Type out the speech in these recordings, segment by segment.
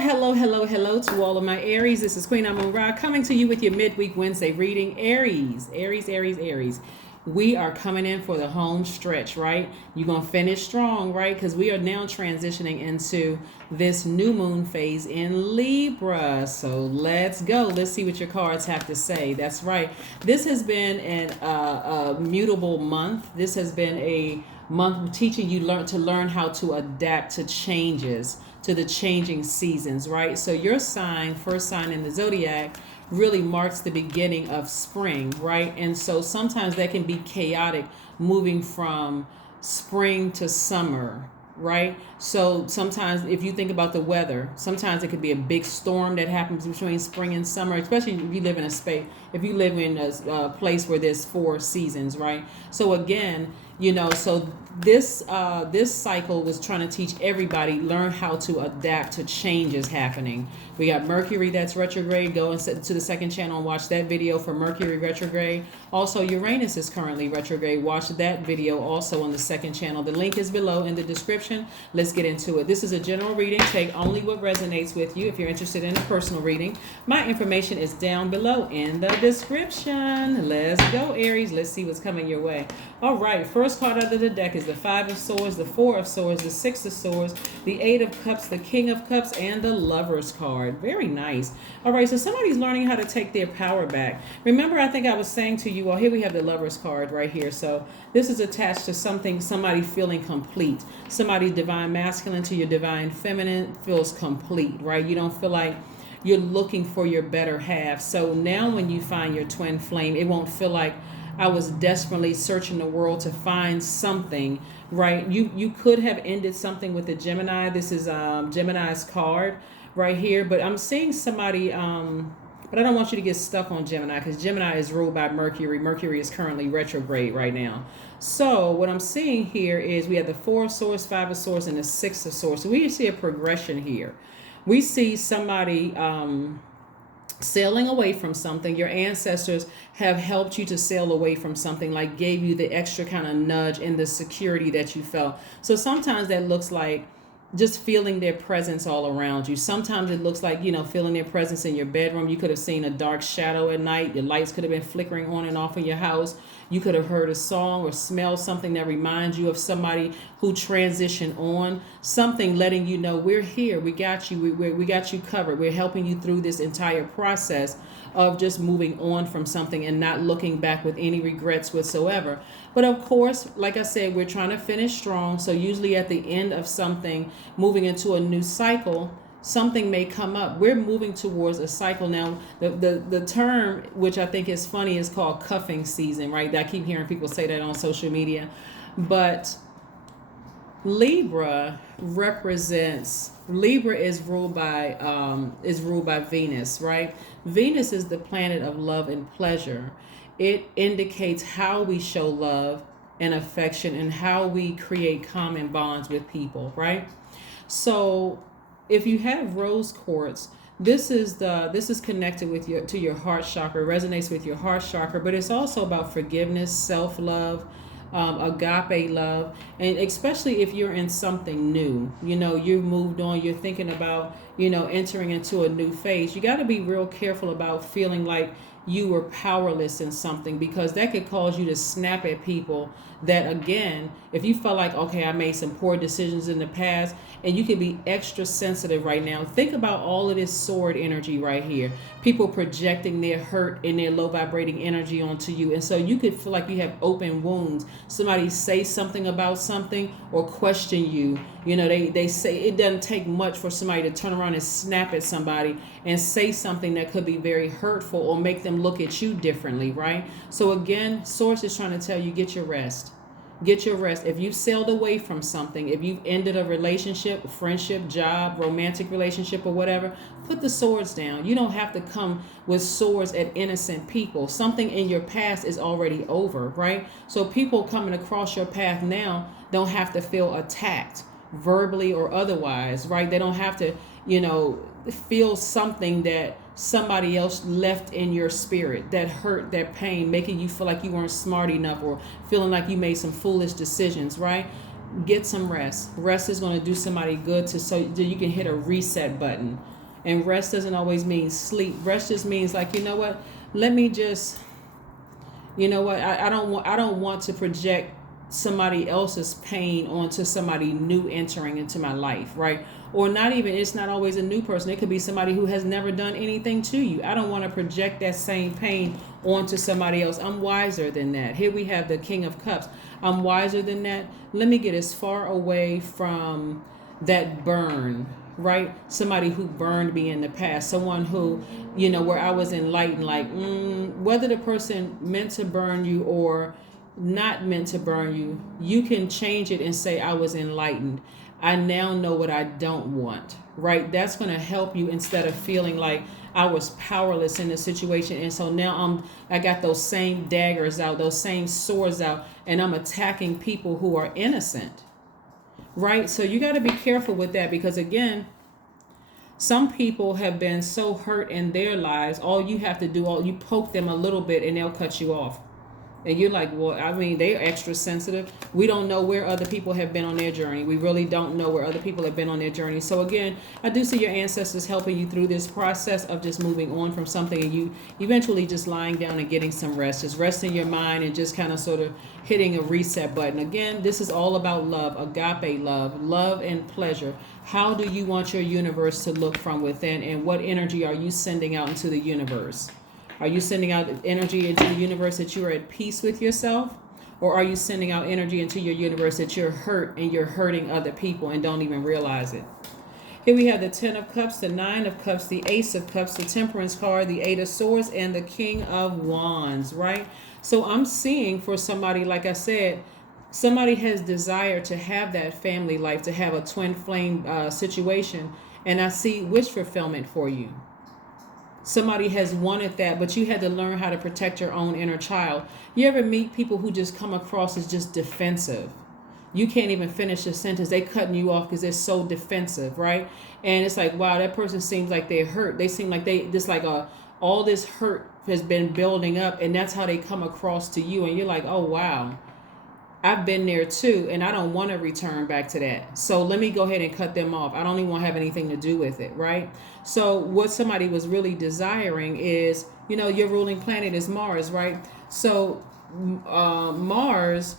Hello to all of my Aries. This is Queen Amun Ra coming to you with your midweek Wednesday reading. Aries. We are coming in for the home stretch, right? You're going to finish strong, right? Because we are now transitioning into this new moon phase in Libra. So let's go. Let's see what your cards have to say. That's right. This has been a mutable month. This has been a month teaching you to learn how to adapt to changes, to the changing seasons, right? So your sign, first sign in the Zodiac, really marks the beginning of spring, right? And so sometimes that can be chaotic, moving from spring to summer, right? So sometimes if you think about the weather, sometimes it could be a big storm that happens between spring and summer, especially if you live in a space, if you live in a place where there's 4 seasons, right? So again, so this cycle was trying to teach everybody, learn how to adapt to changes happening. We got Mercury that's retrograde. Go and to the second channel and watch that video for Mercury retrograde. Also, Uranus is currently retrograde. Watch that video also on the second channel. The link is below in the description. Let's get into it. This is a general reading. Take only what resonates with you. If you're interested in a personal reading, my information is down below in the description. Let's go, Aries. Let's see what's coming your way. All right, first card out of the deck is the 5 of Swords, the 4 of Swords, the 6 of Swords, the 8 of Cups, the King of Cups, and the Lover's card. Very nice. All right, so somebody's learning how to take their power back. Remember, I think I was saying to you, well, here we have the Lover's card right here. So this is attached to somebody feeling complete. Somebody divine masculine to your divine feminine feels complete, right? You don't feel like you're looking for your better half. So now when you find your twin flame, it won't feel like I was desperately searching the world to find something, right? You could have ended something with the Gemini. This is Gemini's card right here, but I'm seeing somebody, but I don't want you to get stuck on Gemini because Gemini is ruled by Mercury. Mercury is currently retrograde right now. So what I'm seeing here is we have the 4 of Swords, 5 of Swords, and the 6 of Swords. So we see a progression here. We see somebody sailing away from something. Your ancestors have helped you to sail away from something, like gave you the extra kind of nudge and the security that you felt. So sometimes that looks like just feeling their presence all around you. Sometimes it looks like, feeling their presence in your bedroom. You could have seen a dark shadow at night. Your lights could have been flickering on and off in your house. You could have heard a song or smelled something that reminds you of somebody who transitioned on. Something letting you know, we're here. We got you. We got you covered. We're helping you through this entire process of just moving on from something and not looking back with any regrets whatsoever. But of course, like I said, we're trying to finish strong. So usually at the end of something, moving into a new cycle, something may come up. We're moving towards a cycle now. The term, which I think is funny, is called cuffing season, right? I keep hearing people say that on social media. But Libra is ruled by Venus, right? Venus is the planet of love and pleasure. It indicates how we show love and affection and how we create common bonds with people, right? So if you have rose quartz, this is connected with to your heart chakra, resonates with your heart chakra, but it's also about forgiveness, self-love, agape love, and especially if you're in something new, you've moved on, you're thinking about, entering into a new phase. You got to be real careful about feeling like you were powerless in something, because that could cause you to snap at people that, again, if you felt like, okay, I made some poor decisions in the past, and you can be extra sensitive right now. Think about all of this sword energy right here. People projecting their hurt and their low vibrating energy onto you. And so you could feel like you have open wounds. Somebody say something about something or question you. They say it doesn't take much for somebody to turn around and snap at somebody and say something that could be very hurtful or make them look at you differently, right? So again, Source is trying to tell you, get your rest. Get your rest. If you've sailed away from something, if you've ended a relationship, friendship, job, romantic relationship, or whatever, put the swords down. You don't have to come with swords at innocent people. Something in your past is already over, right? So people coming across your path now don't have to feel attacked, verbally or otherwise, right? They don't have to, feel something that somebody else left in your spirit, that hurt, that pain, making you feel like you weren't smart enough or feeling like you made some foolish decisions, right? get some rest. Rest is going to do somebody good so that you can hit a reset button. And rest doesn't always mean sleep. Rest just means like, you know what? Let me just, you know what? I don't want to project somebody else's pain onto somebody new entering into my life, right? Or not even, it's not always a new person. It could be somebody who has never done anything to you. I don't want to project that same pain onto somebody else. I'm wiser than that. Here we have the King of Cups. I'm wiser than that. Let me get as far away from that burn, right? Somebody who burned me in the past, someone who, you know, where I was enlightened, like whether the person meant to burn you or not meant to burn you, you can change it and say, I was enlightened. I now know what I don't want, right? That's going to help you instead of feeling like I was powerless in the situation. And so now I got those same daggers out, those same swords out, and I'm attacking people who are innocent, right? So you got to be careful with that, because again, some people have been so hurt in their lives. All you have to do, you poke them a little bit and they'll cut you off. And you're like, well, I mean, they're extra sensitive. We don't know where other people have been on their journey. We really don't know where other people have been on their journey. So again, I do see your ancestors helping you through this process of just moving on from something, and you eventually just lying down and getting some rest, just resting your mind and just kind of sort of hitting a reset button. Again, this is all about love, agape love, love and pleasure. How do you want your universe to look from within, and what energy are you sending out into the universe? Are you sending out energy into the universe that you are at peace with yourself? Or are you sending out energy into your universe that you're hurt and you're hurting other people and don't even realize it? Here we have the 10 of Cups, the 9 of Cups, the Ace of Cups, the Temperance card, the 8 of Swords, and the King of Wands, right? So I'm seeing for somebody, like I said, somebody has desire to have that family life, to have a twin flame situation. And I see wish fulfillment for you. Somebody has wanted that, but you had to learn how to protect your own inner child. You ever meet people who just come across as just defensive? You can't even finish a sentence. They cutting you off because they're so defensive, right? And it's like, wow, that person seems like they're hurt. They seem like all this hurt has been building up, and that's how they come across to you. And you're like, oh, wow. I've been there too, and I don't want to return back to that. So let me go ahead and cut them off. I don't even want to have anything to do with it, right? So what somebody was really desiring is, you know, your ruling planet is Mars, right? So Mars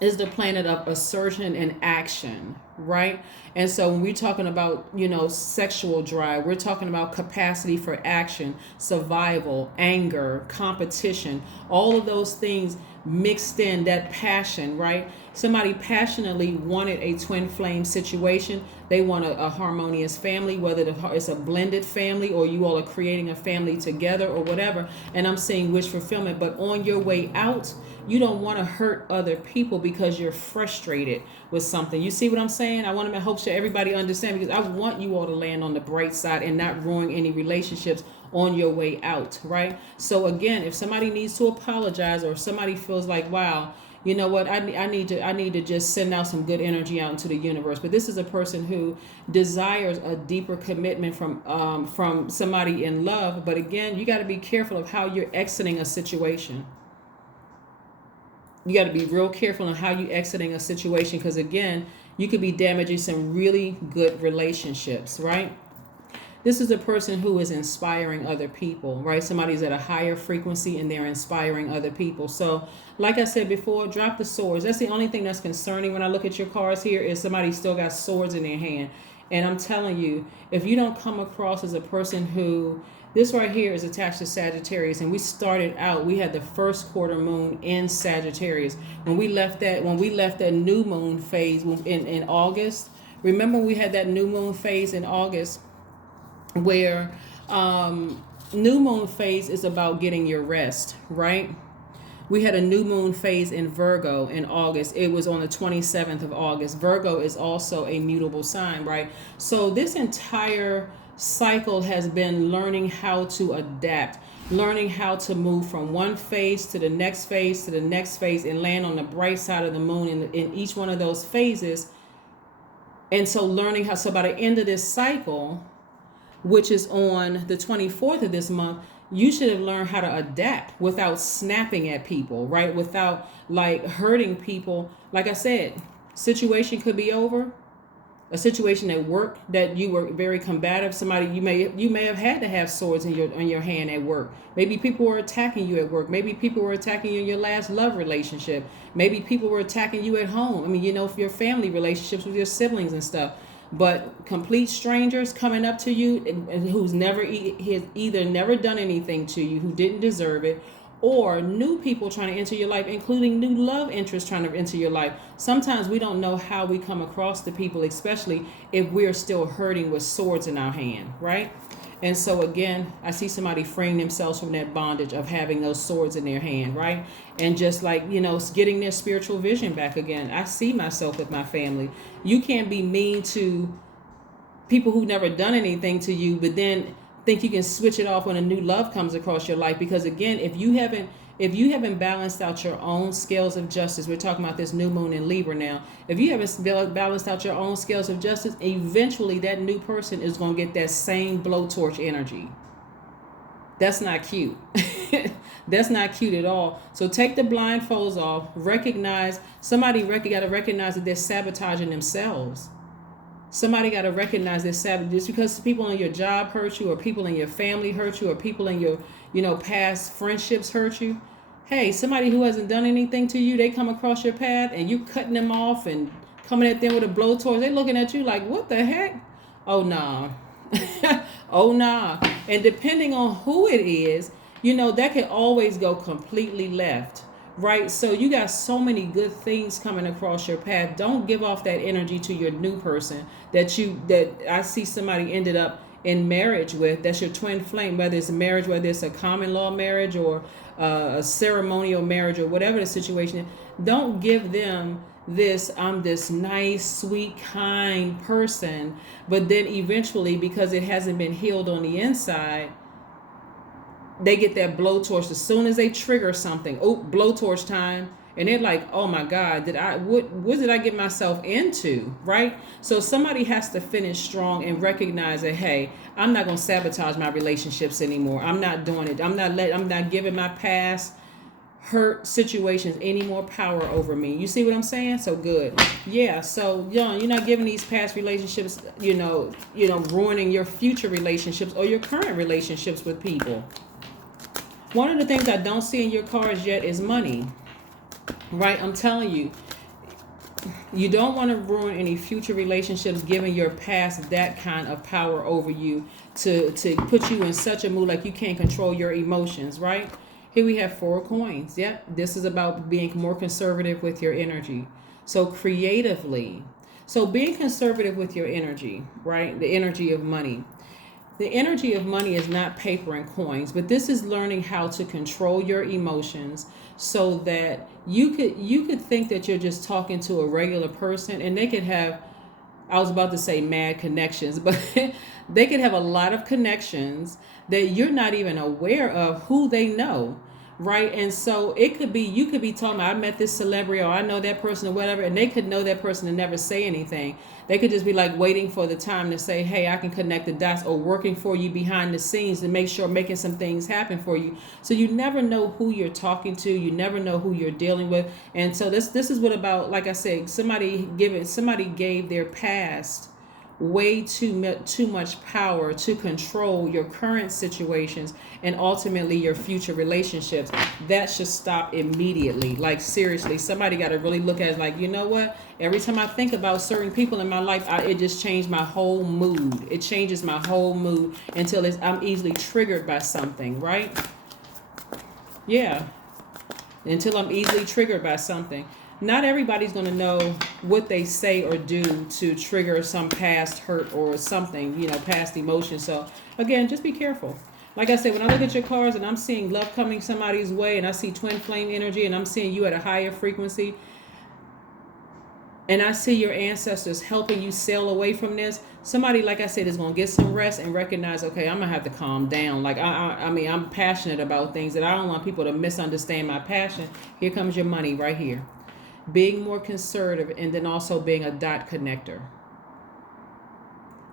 is the planet of assertion and action, right? And so when we're talking about, you know, sexual drive, we're talking about capacity for action, survival, anger, competition, all of those things mixed in, that passion, right? Somebody passionately wanted a twin flame situation. They want a harmonious family, whether it's a blended family or you all are creating a family together or whatever. And I'm seeing wish fulfillment, but on your way out, you don't want to hurt other people because you're frustrated with something. You see what I'm saying? I want to hope sure everybody understands, because I want you all to land on the bright side and not ruin any relationships on your way out, right? So again, if somebody needs to apologize, or if somebody feels like, wow, you know what, I need to just send out some good energy out into the universe. But this is a person who desires a deeper commitment from somebody in love. But again, you got to be careful of how you're exiting a situation. You got to be real careful on how you exiting a situation, because again, you could be damaging some really good relationships, right? This is a person who is inspiring other people, right? Somebody's at a higher frequency and they're inspiring other people. So like I said before, drop the swords. That's the only thing that's concerning when I look at your cards here, is somebody still got swords in their hand. And I'm telling you, if you don't come across as a person who, this right here is attached to Sagittarius, and we started out, we had the first quarter moon in Sagittarius. When we left that new moon phase in August, remember we had that new moon phase in August, where new moon phase is about getting your rest, right? We had a new moon phase in Virgo in August. It was on the 27th of August. Virgo is also a mutable sign, right? So this entire cycle has been learning how to adapt, learning how to move from one phase to the next phase to the next phase, and land on the bright side of the moon in each one of those phases. And so learning how, so by the end of this cycle, which is on the 24th of this month, you should have learned how to adapt without snapping at people, right? Without like hurting people. Like I said, situation could be over. A situation at work that you were very combative. Somebody you may have had to have swords in your hand at work. Maybe people were attacking you at work. Maybe people were attacking you in your last love relationship. Maybe people were attacking you at home. I mean, for your family relationships with your siblings and stuff. But complete strangers coming up to you and who's has either never done anything to you, who didn't deserve it, or new people trying to enter your life, including new love interests trying to enter your life. Sometimes we don't know how we come across the people, especially if we're still hurting with swords in our hand, right? And so again, I see somebody freeing themselves from that bondage of having those swords in their hand, right? And just like, getting their spiritual vision back again. I see myself with my family. You can't be mean to people who never done anything to you, but then think you can switch it off when a new love comes across your life. Because again, if you haven't balanced out your own scales of justice, we're talking about this new moon in Libra now. If you haven't balanced out your own scales of justice, eventually that new person is going to get that same blowtorch energy. That's not cute. That's not cute at all. So take the blindfolds off. Recognize got to recognize that they're sabotaging themselves. Somebody got to recognize this sabotage. Just because people in your job hurt you, or people in your family hurt you, or people in your past friendships hurt you. Hey, somebody who hasn't done anything to you, they come across your path and you cutting them off and coming at them with a blowtorch. They looking at you like, what the heck? Oh nah. Oh nah. And depending on who it is, that can always go completely left. Right? So you got so many good things coming across your path. Don't give off that energy to your new person that I see somebody ended up in marriage with. That's your twin flame, whether it's a marriage, whether it's a common law marriage or a ceremonial marriage or whatever the situation is. Don't give them this, I'm this nice, sweet, kind person, but then eventually, because it hasn't been healed on the inside, they get that blowtorch as soon as they trigger something. Oh, blowtorch time. And they're like, oh my God, what did I get myself into? Right? So somebody has to finish strong and recognize that, hey, I'm not going to sabotage my relationships anymore. I'm not doing it. I'm not giving my past hurt situations any more power over me. You see what I'm saying? So good. Yeah. So you're not giving these past relationships, ruining your future relationships or your current relationships with people. One of the things I don't see in your cards yet is money, right? I'm telling you, you don't want to ruin any future relationships, giving your past that kind of power over you to put you in such a mood like you can't control your emotions, right? Here we have 4 coins. Yep. This is about being more conservative with your energy. So creatively. So being conservative with your energy, right? The energy of money. The energy of money is not paper and coins, but this is learning how to control your emotions so that you could think that you're just talking to a regular person, and they could have, I was about to say mad connections, but they could have a lot of connections that you're not even aware of who they know. Right. And so you could be talking about, I met this celebrity, or I know that person or whatever, and they could know that person and never say anything. They could just be like waiting for the time to say, hey, I can connect the dots, or working for you behind the scenes to make sure making some things happen for you. So you never know who you're talking to. You never know who you're dealing with. And so this is what about, like I said, somebody gave their past way too much power to control your current situations and ultimately your future relationships. That should stop immediately. Like seriously, somebody got to really look at it like, you know what? Every time I think about certain people in my life, it just changed my whole mood. It changes my whole mood until I'm easily triggered by something, right? Yeah. Until I'm easily triggered by something. Not everybody's going to know what they say or do to trigger some past hurt or something, past emotion. So again, just be careful. Like I said, when I look at your cards and I'm seeing love coming somebody's way, and I see twin flame energy, and I'm seeing you at a higher frequency, and I see your ancestors helping you sail away from this, somebody, like I said, is going to get some rest and recognize, okay, I'm going to have to calm down. Like, I mean, I'm passionate about things that I don't want people to misunderstand my passion. Here comes your money right here. Being more conservative, and then also being a dot connector.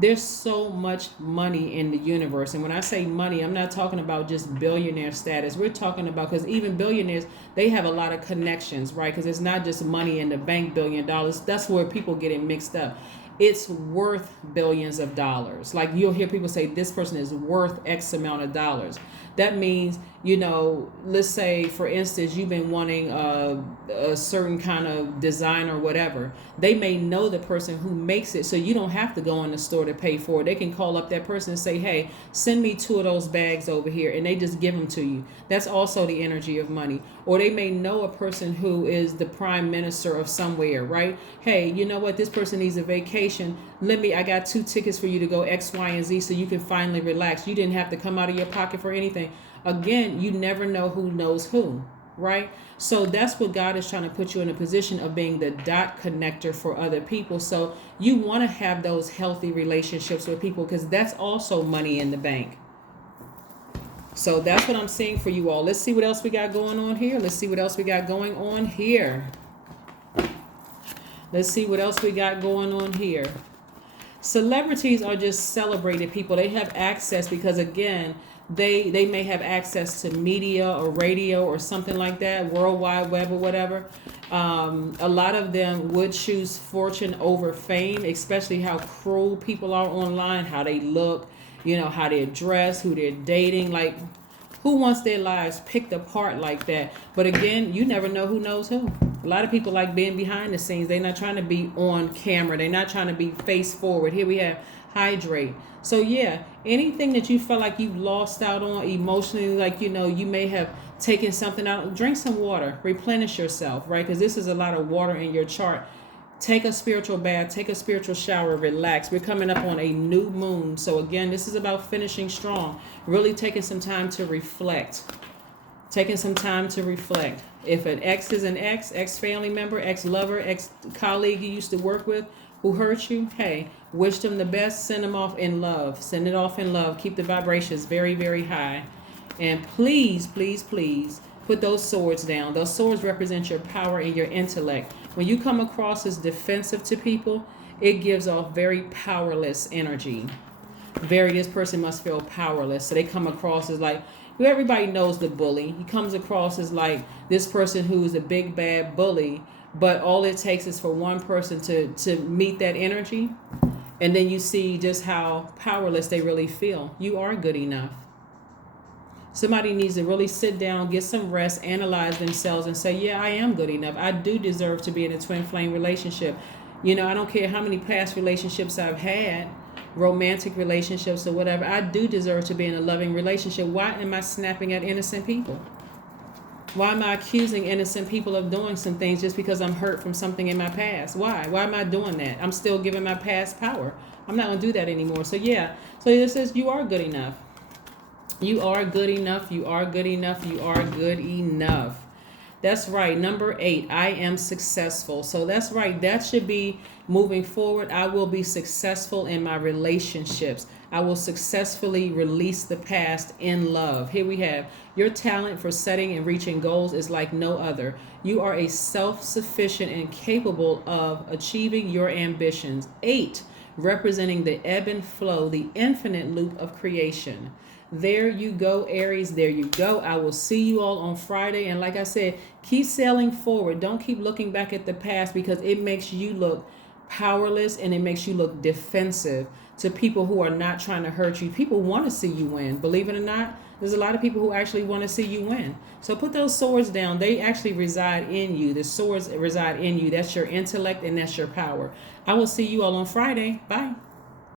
There's so much money in the universe. And when I say money, I'm not talking about just billionaire status. We're talking about, because even billionaires, they have a lot of connections, right? Because it's not just money in the bank, $1 billion. That's where people get it mixed up. It's worth billions of dollars. Like you'll hear people say this person is worth X amount of dollars. That means, let's say, for instance, you've been wanting a certain kind of design or whatever. They may know the person who makes it, so you don't have to go in the store to pay for it. They can call up that person and say, hey, send me 2 of those bags over here, and they just give them to you. That's also the energy of money. Or they may know a person who is the prime minister of somewhere, right? Hey, you know what? This person needs a vacation. I got 2 tickets for you to go X, Y, and Z so you can finally relax. You didn't have to come out of your pocket for anything. Again, you never know who knows who, right? So that's what God is trying to put you in a position of being the dot connector for other people. So you want to have those healthy relationships with people, because that's also money in the bank. So that's what I'm seeing for you all. Let's see what else we got going on here. Let's see what else we got going on here. Let's see what else we got going on here. Celebrities are just celebrated people. They have access because, again, they may have access to media or radio or something like that, World Wide Web or whatever. A lot of them would choose fortune over fame, especially how cruel people are online, how they look, how they dress, who they're dating. Like, who wants their lives picked apart like that? But again, you never know who knows who. A lot of people like being behind the scenes. They're not trying to be on camera. They're not trying to be face forward. Here we have hydrate. So yeah, anything that you felt like you've lost out on emotionally, like, you may have taken something out, drink some water, replenish yourself, right? Because this is a lot of water in your chart. Take a spiritual bath, take a spiritual shower, relax. We're coming up on a new moon. So again, this is about finishing strong, really taking some time to reflect. Taking some time to reflect. If an ex is an ex family member, ex lover, ex colleague you used to work with who hurt you, hey, wish them the best, send them off in love. Send it off in love. Keep the vibrations very, very high. And please, please, please put those swords down. Those swords represent your power and your intellect. When you come across as defensive to people, it gives off very powerless energy. This person must feel powerless. So they come across as like, everybody knows the bully. He comes across as like this person who is a big bad bully, but all it takes is for one person to meet that energy, and then you see just how powerless they really feel. You are good enough. Somebody needs to really sit down, get some rest, analyze themselves, and say, yeah, I am good enough. I do deserve to be in a twin flame relationship. I don't care how many past relationships I've had, romantic relationships or whatever. I do deserve to be in a loving relationship. Why am I snapping at innocent people? Why am I accusing innocent people of doing some things just because I'm hurt from something in my past? Why am I doing that? I'm still giving my past power. I'm not going to do that anymore. So yeah, so it says you are good enough. You are good enough. You are good enough. You are good enough. That's right. Number 8, I am successful. So that's right. That should be moving forward. I will be successful in my relationships. I will successfully release the past in love. Here we have your talent for setting and reaching goals is like no other. You are a self-sufficient and capable of achieving your ambitions. 8, representing the ebb and flow, the infinite loop of creation. There you go, Aries. There you go. I will see you all on Friday. And like I said, keep sailing forward. Don't keep looking back at the past, because it makes you look powerless and it makes you look defensive to people who are not trying to hurt you. People want to see you win. Believe it or not, there's a lot of people who actually want to see you win. So put those swords down. They actually reside in you. The swords reside in you. That's your intellect and that's your power. I will see you all on Friday. Bye.